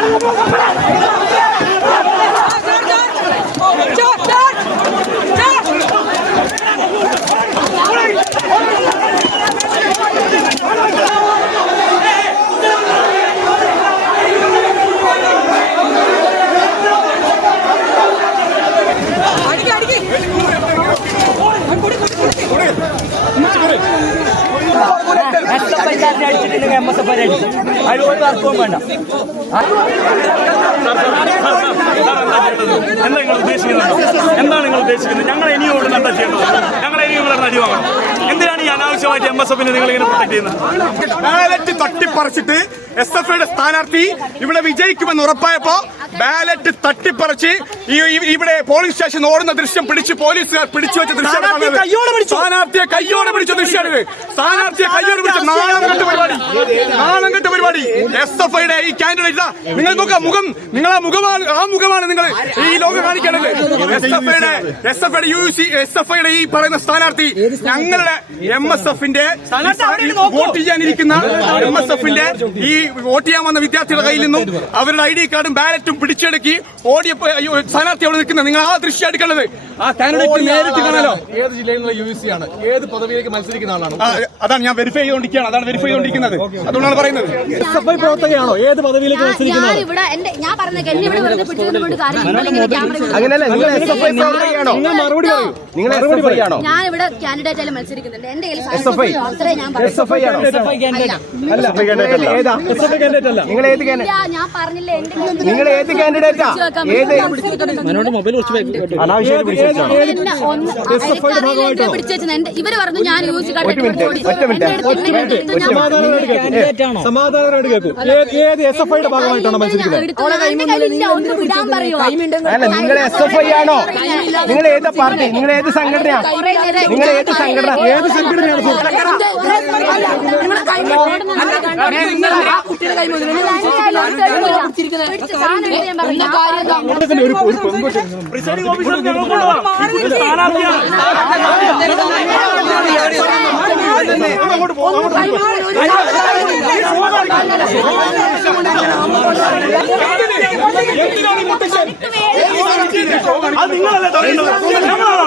Hadi bakalım. അടിച്ചിട്ടുണ്ടെങ്കിൽ M S F അടിച്ചു അതിൽ ഒരു തർക്കവും വേണ്ട. എന്താണ് നിങ്ങൾ ഉദ്ദേശിക്കുന്നത്? എന്താണ് നിങ്ങൾ ഉദ്ദേശിക്കുന്നത്? ഞങ്ങൾ ഇനിയും ഇവിടെ എന്താ ചെയ്യേണ്ടത് എന്തിനാണ് ഈ അനാവശ്യമായിട്ട് എം എസ് എഫിനെ നിങ്ങൾ ഇങ്ങനെ പ്രൊട്ടക്ട് ചെയ്യുന്നത്? ബാലറ്റ് തട്ടിപ്പറിച്ചിട്ട് എസ് എഫ് ഐയുടെ സ്ഥാനാർത്ഥി ഇവിടെ വിജയിക്കുമെന്ന് ഉറപ്പായപ്പോ ബാലറ്റ് തട്ടിപ്പറിച്ച് ഈ ഇവിടെ പോലീസ് സ്റ്റേഷൻ ഓടുന്ന ദൃശ്യം പിടിച്ച് പോലീസുകാർ പിടിച്ചു വെച്ച ദൃശ്യമാണ്. സ്ഥാനാർത്ഥിയെ കയ്യോടെ പിടിച്ച. ദൃശ്യമാണ് സ്ഥാനാർത്ഥിയെ കയ്യോടെ പിടിച്ച നാണം കെട്ട് പരിപാടി. നാണം കെട്ട് പരിപാടി. എസ് എഫ് ഐയുടെ ഈ കാൻഡിഡേറ്റ് നിങ്ങൾ നോക്കാം മുഖം നിങ്ങൾ ആ മുഖമാണ് ആ മുഖമാണ് നിങ്ങൾ ഈ ലോകം കാണിക്കേണ്ടത്. എസ് എഫ് ഐയുടെ എസ് എഫ് ഐയുടെ യു സി എസ് എഫ് ഐയുടെ ഈ പറയുന്ന സ്ഥാനാർത്ഥി ഞങ്ങളുടെ എം എസ് എഫിന്റെ വോട്ട് ചെയ്യാനിരിക്കുന്ന എം എസ് എഫിന്റെ ഈ വോട്ട് ചെയ്യാൻ വന്ന വിദ്യാർത്ഥികളുടെ കയ്യിൽ നിന്നും അവരുടെ ഐ ഡി കാർഡും ബാലറ്റും പിടിച്ചെടുക്കി ഓടിയ അയ്യോ, സ്ഥാനാർത്ഥി അവിടെ നിൽക്കുന്നത് നിങ്ങൾ ആ ദൃശ്യം എടുക്കേണ്ടത്. ആ കാൻഡിഡേറ്റ് നേരിട്ട് കാണാലോ? ഏത് ജില്ലയിലുള്ള യു സി ആണ്? ഏത് പദവിയിലേക്ക് മത്സരിക്കുന്ന ആളാണ്? അതാണ് ഞാൻ വെരിഫൈ ചെയ്തുകൊണ്ടിരിക്കുകയാണ് അതാണ് വെരിഫൈ ചെയ്തുകൊണ്ടിരിക്കുന്നത് അതുകൊണ്ടാണ് പറയുന്നത്. എസ് എഫ് ഐ പ്രവർത്തകയാണോ? ഏത് പദവിയിലേക്ക് മത്സരിക്കുന്നത് അങ്ങനെയല്ല നിങ്ങൾ എസ് എഫ് ഐ പ്രവർത്തകയാണോ? നിങ്ങൾ മറുപടി പറയൂ. നിങ്ങൾ മറുപടി ആണോ ഞാൻ ഇവിടെ കാൻഡിഡേറ്റ് ആയി മത്സരിക്കുന്നുണ്ട്. എന്റെ കയ്യിൽ ഞാൻ എസ് എഫ് ഐ അല്ല. എസ് എഫ് ഐ കാൻഡിഡേറ്റ് അല്ല. ഏതാ? എസ് കാൻഡിഡേറ്റ് അല്ല. നിങ്ങൾ ഏത് കാൻഡിഡേറ്റ് ഞാൻ പറഞ്ഞില്ലേ നിങ്ങൾ ഏത് കാൻഡിഡേറ്റാ ഇവർ പറഞ്ഞു ഞാൻ യൂസ് സമാധാനമായിട്ട് കേൾക്കൂ. ഏത് ഏത് എസ് എഫ് ഐയുടെ ഭാഗമായിട്ടാണോ മത്സരിക്കുന്നത്? നിങ്ങൾ എസ് എഫ് ഐ ആണോ? നിങ്ങൾ ഏത് പാർട്ടി? നിങ്ങൾ ഏത് സംഘടനയാ? നിങ്ങൾ ഏത് സംഘടന ഏത് സംഘടനയാണ് ഓഫീസർ ഞങ്ങൾ കൊണ്ടുപോകാം സ്ഥാനാർത്ഥിയാണ് എന്തിനാണ് ഈ മുത്തശ്ശൻ? അത് നിങ്ങളല്ലേ ഞങ്ങളാണോ